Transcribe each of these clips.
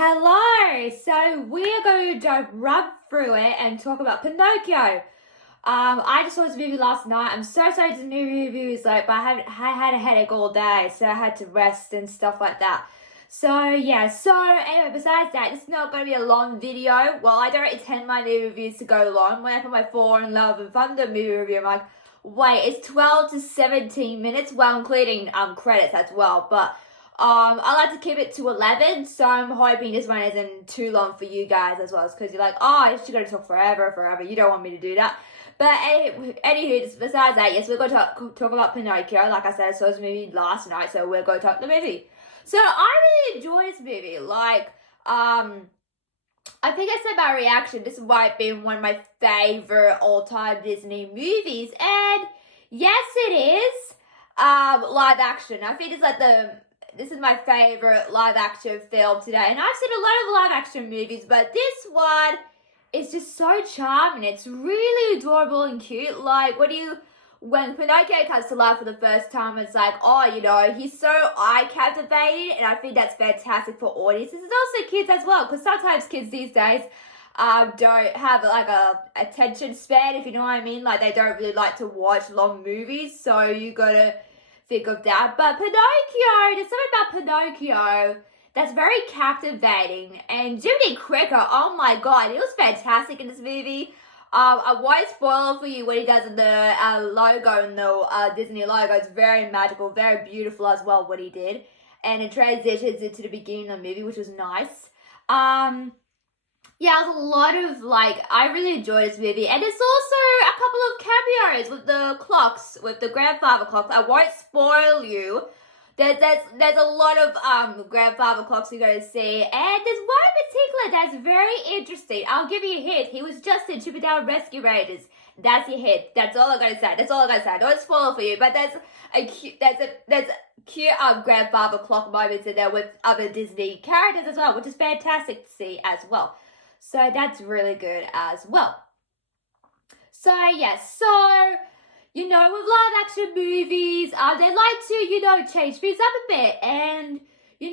Hello! So we're going to rub through it and talk about Pinocchio. I just saw this movie last night. I'm so sorry to movie reviews, but I had a headache all day, so I had to rest and stuff like that. So yeah, anyway, besides that, it's not going to be a long video. Well, I don't intend my movie reviews to go long. When I put my Fallen Love and Thunder movie review, I'm like, wait, it's 12 to 17 minutes, well, including credits as well, but I like to keep it to 11, so I'm hoping this one isn't too long for you guys as well, because you're like, oh, she's going to talk forever. You don't want me to do that. But anywho, besides that, yes, we're going to talk about Pinocchio. Like I said, I saw this movie last night, so we're going to talk the movie. So I really enjoy this movie. I think I said my reaction. This might be one of my favorite all-time Disney movies, and yes, it is live action. I think this is my favorite live action film today. And I've seen a lot of live action movies, but this one is just so charming. It's really adorable and cute. When Pinocchio comes to life for the first time, it's like, oh, he's so eye-captivating, and I think that's fantastic for audiences. It's also kids as well, because sometimes kids these days don't have a attention span, if you know what I mean. Like, they don't really like to watch long movies, so you gotta think of that. But Pinocchio, there's something about Pinocchio that's very captivating. And Jiminy Cricket, oh my god, he was fantastic in this movie. I won't spoil for you what he does in the logo, and the Disney logo. It's very magical, very beautiful as well, what he did. And it transitions into the beginning of the movie, which was nice. Yeah, there's a lot of, I really enjoyed this movie. And there's also a couple of cameos with the clocks, with the grandfather clocks. I won't spoil you. There's a lot of grandfather clocks you're going to see. And there's one in particular that's very interesting. I'll give you a hint. He was just in Chippendale Rescue Rangers. That's your hint. That's all I'm going to say. I don't spoil for you. But there's a cute grandfather clock moments in there with other Disney characters as well, which is fantastic to see as well. So that's really good as well. So yes, with live action movies, they like to, change things up a bit. And,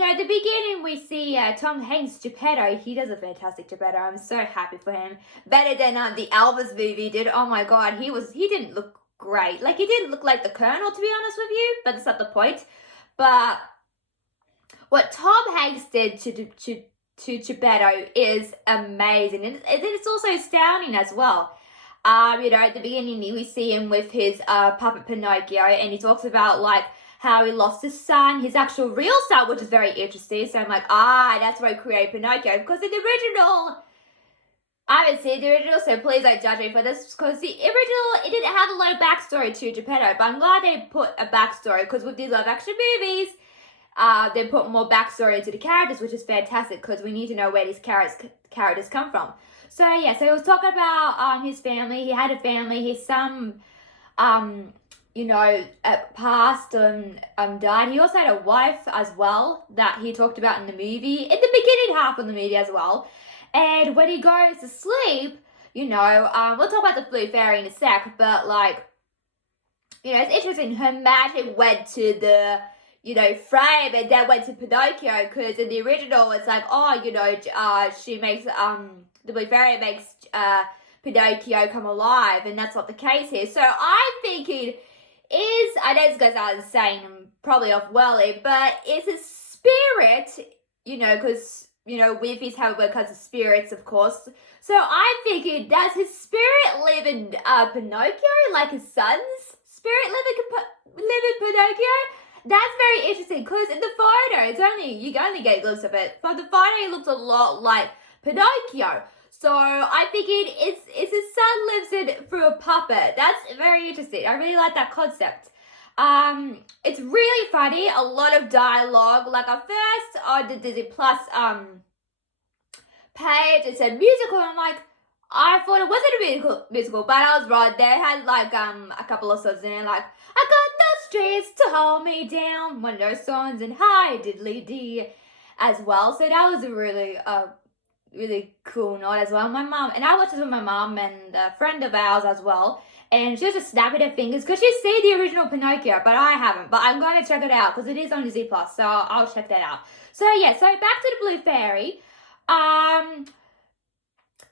at the beginning we see Tom Hanks' Geppetto. He does a fantastic Geppetto. I'm so happy for him. Better than the Elvis movie did. Oh my god, he didn't look great. He didn't look like the Colonel, to be honest with you, but that's not the point. But what Tom Hanks did to Geppetto is amazing, and it's also astounding as well. At the beginning we see him with his puppet Pinocchio, and he talks about how he lost his son, his actual real son, which is very interesting. So I'm like, that's why he created Pinocchio, because in the original, I haven't seen the original, so please don't judge me for this, because the original, it didn't have a lot of backstory to Geppetto, but I'm glad they put a backstory, because with these live action movies, they put more backstory into the characters, which is fantastic, because we need to know where these characters come from. So yeah, so he was talking about his family. He had a family. His son, passed and died. He also had a wife as well that he talked about in the movie, in the beginning half of the movie as well. And when he goes to sleep, we'll talk about the Blue Fairy in a sec, but it's interesting. Her magic went to the frame, and then went to Pinocchio, because in the original it's she makes, the Blue Fairy makes Pinocchio come alive, and that's not the case here. So I'm thinking, I know this goes out insane and probably off welly, but it's a spirit, because, with his how it comes to spirits, of course. So I'm thinking, does his spirit live in Pinocchio, like his son's spirit live in Pinocchio? That's very interesting, because in the photo, you can only get a glimpse of it, but the photo it looks a lot like Pinocchio. So I'm thinking his son lives in through a puppet. That's very interesting. I really like that concept. It's really funny, a lot of dialogue. At first on the Disney Plus page, it said musical, and I'm like, I thought it wasn't a musical, but I was wrong. They had a couple of songs in it, I got the streets to hold me down, one of those songs, and hi diddly dee as well. So that was a really really cool note as well. My mom, and I watched this with my mom and a friend of ours as well, and she was just snapping her fingers because she's seen the original Pinocchio, but I haven't. But I'm going to check it out because it is on Disney Plus, so I'll check that out. So yeah, so back to the Blue Fairy.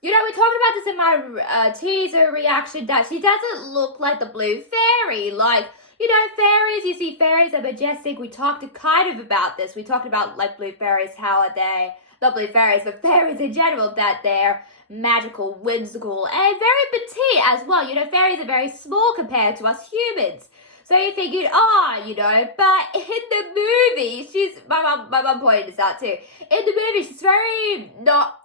You know, we talked about this in my teaser reaction that she doesn't look like the blue fairy. Like, you know, fairies, you see fairies are majestic. We talked kind of about this. We talked about, like, blue fairies, how are they, not blue fairies, but fairies in general, that they're magical, whimsical, and very petite as well. You know, fairies are very small compared to us humans. So you're thinking, you know, but in the movie, my mum pointed this out too. In the movie, she's very not,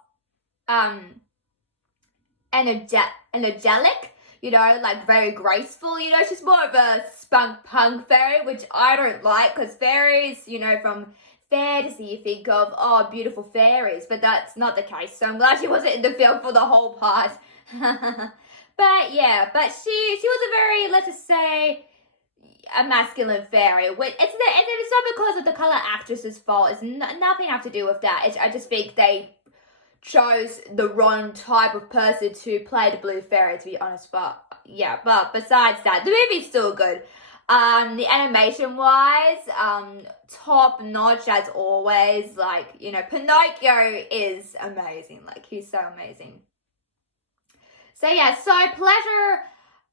energetic, you know, like very graceful, you know, she's more of a spunk punk fairy, which I don't like, because fairies, you know, from fantasy you think of, beautiful fairies, but that's not the case, so I'm glad she wasn't in the film for the whole part. But yeah, but she was a very, let's just say, a masculine fairy. And it's not because of the color actress's fault, it's nothing have to do with that. I just think they chose the wrong type of person to play the blue fairy, to be honest. But yeah, but besides that, the movie's still good. The animation wise, top notch as always. Like, you know, Pinocchio is amazing. Like, he's so amazing. So yeah, so pleasure.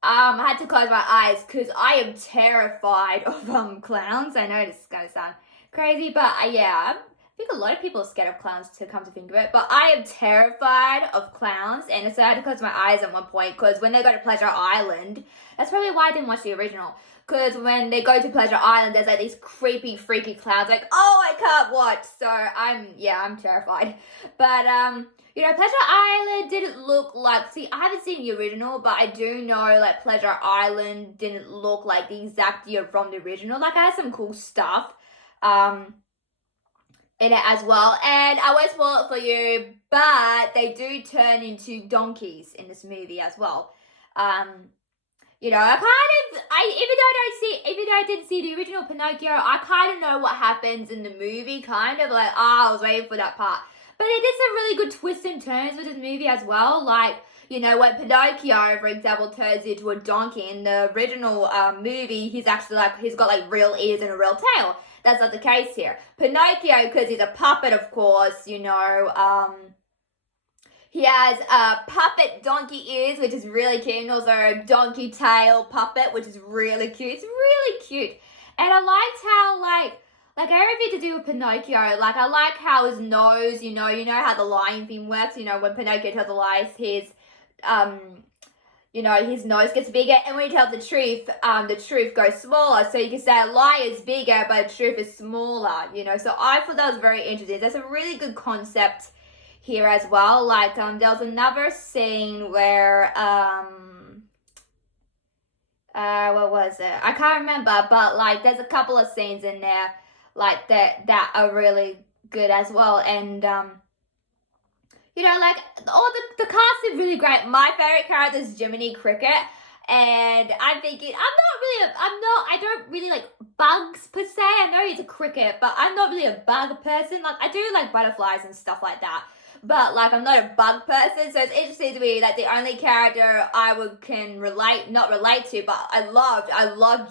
I had to close my eyes because I am terrified of clowns. I know this is gonna sound crazy, but yeah, I think a lot of people are scared of clowns, to come to think of it, but I am terrified of clowns, and so I had to close my eyes at one point, because when they go to Pleasure Island, that's probably why I didn't watch the original, because when they go to Pleasure Island, there's like these creepy, freaky clowns, like, I can't watch, so I'm terrified. But, you know, Pleasure Island didn't look like, I haven't seen the original, but I do know, like, Pleasure Island didn't look like the exact year from the original. Like, I had some cool stuff, in it as well, and I won't spoil it for you, but they do turn into donkeys in this movie as well. You know, even though I didn't see the original Pinocchio, I kind of know what happens in the movie, kind of like, I was waiting for that part. But they did some really good twists and turns with this movie as well, like, you know, when Pinocchio, for example, turns into a donkey in the original movie, he's actually like, he's got like real ears and a real tail. That's not the case here. Pinocchio, because he's a puppet, of course, you know, he has puppet donkey ears, which is really cute, and also a donkey tail puppet, which is really cute. It's really cute. And I liked how, like everything to do with Pinocchio, like, I like how his nose, you know how the lion thing works, you know, when Pinocchio tells the lies, his, you know, his nose gets bigger, and when he tells the truth goes smaller. So you can say a lie is bigger, but the truth is smaller, you know. So I thought that was very interesting. That's a really good concept here as well. Like, there was another scene where, what was it? I can't remember, but, like, there's a couple of scenes in there, like, that are really good as well, and, you know, like, all the cast is really great. My favorite character is Jiminy Cricket, and I'm thinking, I don't really like bugs per se. I know he's a cricket, but I'm not really a bug person. Like, I do like butterflies and stuff like that, but, like, I'm not a bug person, so it's interesting to me that the only character I not relate to, but I loved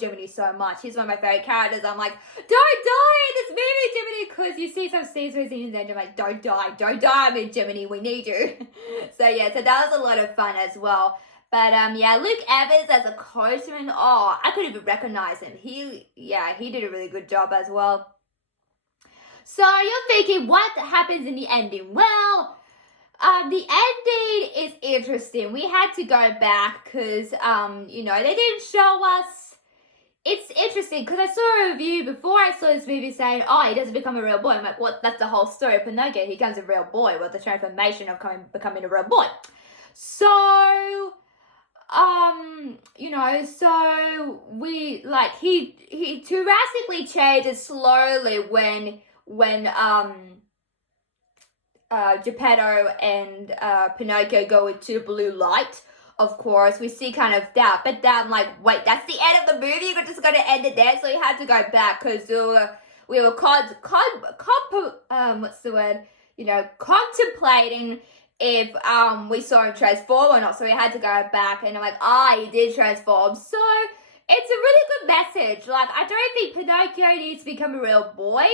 Jiminy so much. He's one of my favorite characters. I'm like, don't die in this movie, Jiminy, because you see some scenes where he's in the end, I'm like, don't die, I mean, Jiminy, we need you. So yeah, so that was a lot of fun as well. But yeah, Luke Evans as a coachman, I couldn't even recognize him. He did a really good job as well. So you're thinking, what happens in the ending? Well, the ending is interesting. We had to go back because, you know, they didn't show us. It's interesting because I saw a review before I saw this movie saying, he doesn't become a real boy. I'm like, what? That's the whole story of Pinocchio. He becomes a real boy with the transformation of becoming a real boy. So, you know, so we, like, he drastically changes slowly when Geppetto and Pinocchio go into the blue light. Of course, we see kind of that, but then I'm like, wait, that's the end of the movie? You're just gonna end it there? So we had to go back because we were contemplating if we saw him transform or not. So we had to go back, and I'm like, he did transform. So it's a really good message. Like, I don't think Pinocchio needs to become a real boy.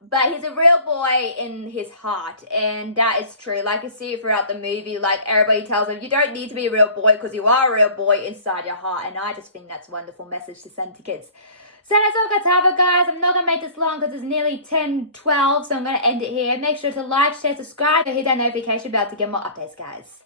but he's a real boy in his heart, and that is true. Like you see it throughout the movie, like everybody tells him, you don't need to be a real boy because you are a real boy inside your heart, and I just think that's a wonderful message to send to kids. So that's all I got to have it, guys. I'm not going to make this long because it's nearly 10:12, so I'm going to end it here. Make sure to like, share, subscribe, and hit that notification bell to get more updates, guys.